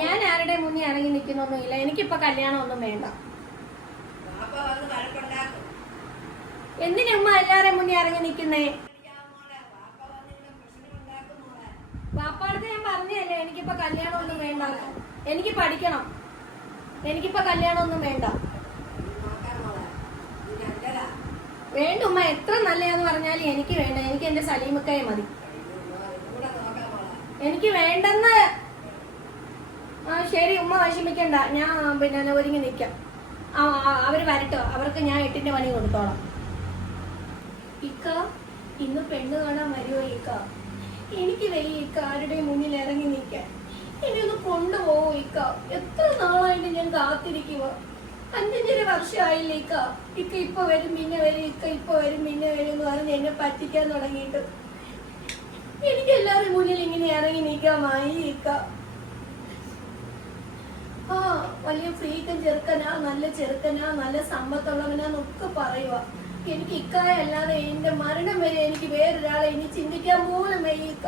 ഞാൻ ആരുടെ മുന്നിൽ ഇറങ്ങി നിൽക്കുന്നൊന്നുമില്ല. എനിക്കിപ്പോ കല്യാണം ഒന്നും വേണ്ട എന്തിനമ്മ എല്ലാരെ മുന്നിൽ ഇറങ്ങി നിൽക്കുന്നേ? പാപ്പാടത്തെ ഞാൻ പറഞ്ഞല്ലേ എനിക്കിപ്പോ കല്യാണം ഒന്നും വേണ്ട. എനിക്ക് പഠിക്കണം. എനിക്കിപ്പോ കല്യാണം ഒന്നും വേണ്ട. വേണ്ട ഉമ്മ എത്ര നല്ലതെന്ന് പറഞ്ഞാലും എനിക്ക് വേണ്ട. എനിക്ക് എന്റെ സലീമക്കായ മതി. എനിക്ക് വേണ്ടെന്ന് ആ ശരി ഉമ്മ വിഷമിക്കണ്ട. ഞാൻ പിന്നെ ഒരുങ്ങി നിൽക്കാം. അവർ വരട്ടോ. അവർക്ക് ഞാൻ എട്ടിന്റെ പണി കൊടുത്തോളാം. ഇക്ക ഇന്ന് പെണ്ണ് കാണാൻ വരുമോ ഇക്ക? എനിക്ക് വയ്യ ഇക്ക ആരുടെയും മുന്നിൽ ഇറങ്ങി നിൽക്കാൻ. എന്നെ ഒന്ന് കൊണ്ടുപോകും ഇക്ക? എത്ര നാളായിട്ട് ഞാൻ കാത്തിരിക്കുക അഞ്ചഞ്ചര വർഷമായില്ലേ ഇക്ക? ഇക്ക ഇപ്പൊ വരും പിന്നെ വരും ഇക്ക ഇപ്പൊ വരും പിന്നെ വരും എന്ന് പറഞ്ഞ് എന്നെ പറ്റിക്കാൻ തുടങ്ങിയിട്ട്. എനിക്ക് എല്ലാവരുടെയും മുന്നിൽ ഇങ്ങനെ ഇറങ്ങി നിൽക്കാമായി ഇക്ക. ആ വലിയ ഫ്രീക്കൻ ചെറുക്കനാ നല്ല ചെറുക്കനാ നല്ല സമ്പത്തുള്ളവനാന്നൊക്കെ പറയുക എനിക്ക് ഇക്കായ അല്ലാതെ എന്റെ മരണം വരെ എനിക്ക് വേറൊരാളെ ഇനി ചിന്തിക്കാൻ പോലും വയ്യക്ക.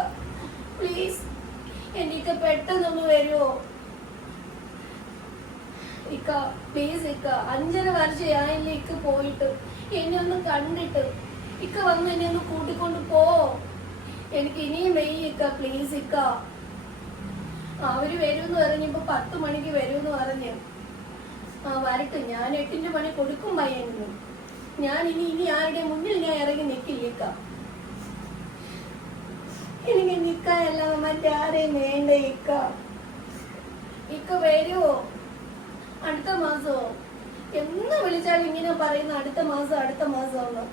പ്ലീസ് എനിക്ക് പെട്ടെന്നൊന്ന് വരുമോ ഇക്ക പ്ലീസ് ഇക്ക അഞ്ചര വർഷമായില്ലേ ഇക്ക പോയിട്ട്. എന്നെ ഒന്ന് കണ്ടിട്ട് ഇക്ക വന്ന് എന്നെ ഒന്ന് കൂട്ടിക്കൊണ്ട് പോ. എനിക്ക് ഇനിയും വെയ്യിക്ക പ്ലീസ് ഇക്ക. അവർ വരുമെന്ന് പറഞ്ഞപ്പോ പത്ത് മണിക്ക് വരുമെന്ന് പറഞ്ഞു. ആ വരട്ടെ ഞാൻ എട്ടിന്റെ പണി കൊടുക്കും പയ്യനു ഞാൻ ഇനി ഇനി ആരുടെ മുന്നിൽ ഞാൻ ഇറങ്ങി നിക്കില്ലേക്ക. എനിക്ക് നിക്കാനല്ല മറ്റേ ആരെയും വേണ്ട ഇക്ക. ഇക്ക വരുമോ അടുത്ത മാസോ? എന്ന് വിളിച്ചാലും ഇങ്ങനെ പറയുന്ന അടുത്ത മാസം അടുത്ത മാസമാണ്.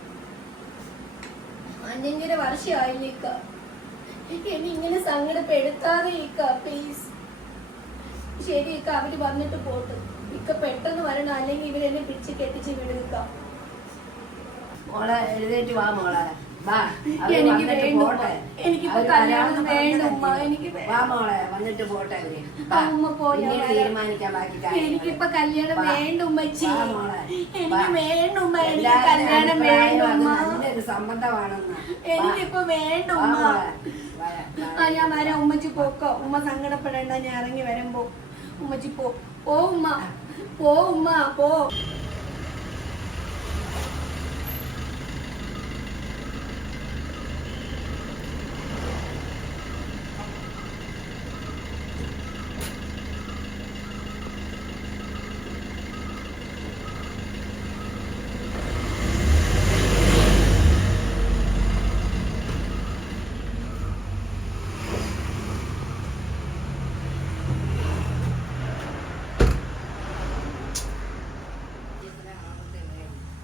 അഞ്ചഞ്ചര വർഷമായില്ലേ ഇക്ക. ഇങ്ങനെ സങ്കടപ്പെടുത്താതെ പ്ലീസ് ശരി ഇക്ക അവർ വന്നിട്ട് പോട്ട്. ഇക്ക പെട്ടെന്ന് വരണം. അല്ലെങ്കിൽ ഇവരെന്നെ പിടിച്ച് കെട്ടിച്ച് വിടുക മോളെ എഴുന്നേറ്റ് വാ മോളെ. എനിക്ക്. എനിക്കിപ്പോ കല്യാണം വേണ്ട. ഉമ്മ. എനിക്ക് വന്നിട്ട് പോട്ടെ ഉമ്മ. എനിക്കിപ്പോ കല്യാണം. വേണ്ട ഉമ്മച്ചി. എനിക്ക്. വേണ്ട ഉമ്മ എനിക്ക് കല്യാണം വേണ്ട ഉമ്മ സംബന്ധമാണെന്ന്. എനിക്കിപ്പോ വേണ്ട ഉമ്മ ആ ഞാൻ വരാം ഉമ്മച്ചി പോക്കോ ഉമ്മ സങ്കടപ്പെടേണ്ട ഞാൻ ഇറങ്ങി വരുമ്പോ ഉമ്മച്ചി പോ പോ ഉമ്മ പോ ഉമ്മ പോ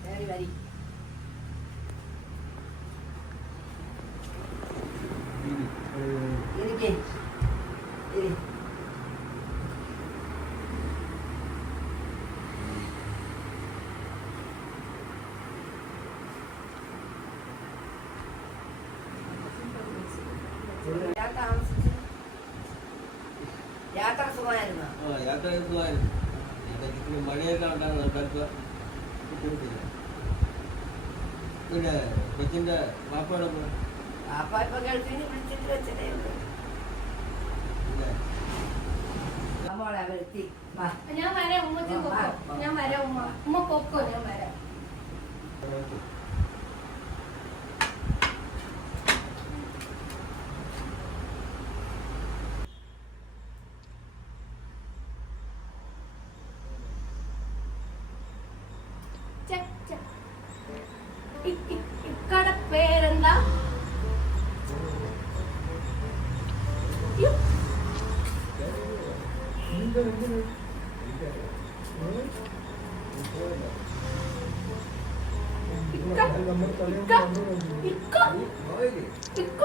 കേറി വരി. ഇരിക്ക്. ഇരി. യാത്ര സുഖമായിരുന്നോ യാത്ര സുഖമായിരുന്നു. ഇത്തിരി മഴയൊക്കെ ഉണ്ടായിരുന്നു അതൊക്കെ ബുദ്ധിമുട്ടില്ല പിന്നെ കൊച്ചിന്റെ വാപ്പയുടെ ഗൾഫിന് വിളിച്ചിട്ട് വെച്ചിട്ടേ ഉള്ളൂ പിന്നെ ആ മോളെ അവരെത്തി വാ ഞാൻ വരാം ഉമ്മ ഞാൻ വരാം ഉമ്മ. ഉമ്മ പൊക്കോ ഞാൻ വരാം. ഇക്ക, ഇക്ക,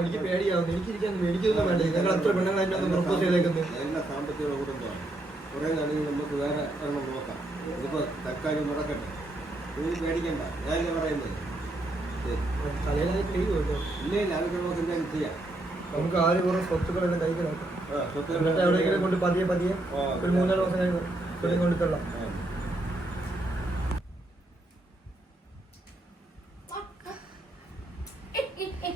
എനിക്ക് പേടിയാവുന്നു. എനിക്കിരിക്കാൻ വേണ്ട. ഞങ്ങൾ അത്ര പെണ്ണുങ്ങൾ എന്നെ ഒന്ന് പ്രപ്പോസ് ചെയ്തേക്കുന്നു എല്ലാ സാമ്പത്തിക കുടുംബമാണ് കുറേ നമുക്ക് വേറെ ഒരെണ്ണം നോക്കാം. ഇതിപ്പോ തൽക്കാലം മുടക്കട്ടെ. ഇത് പേടിക്കണ്ട. ഞാനല്ലേ പറയുന്നത്? ശരി. തലയിലായി കഴിയും കേട്ടോ ഇല്ല ഇല്ല. അതൊക്കെ നമുക്ക് എന്തെങ്കിലും ചെയ്യാം. നമുക്ക് ആദ്യം കുറേ സ്വത്തുക്കളെല്ലാം കൈക്കലാക്കാം ആ, സ്വത്ത് എന്നിട്ട് എവിടെയെങ്കിലും കൊണ്ട് പതിയെ പതിയെ ഒരു മൂന്നാൽ ദിവസം കഴിഞ്ഞ് വെളിയിൽ കൊണ്ടുത്തള്ളാം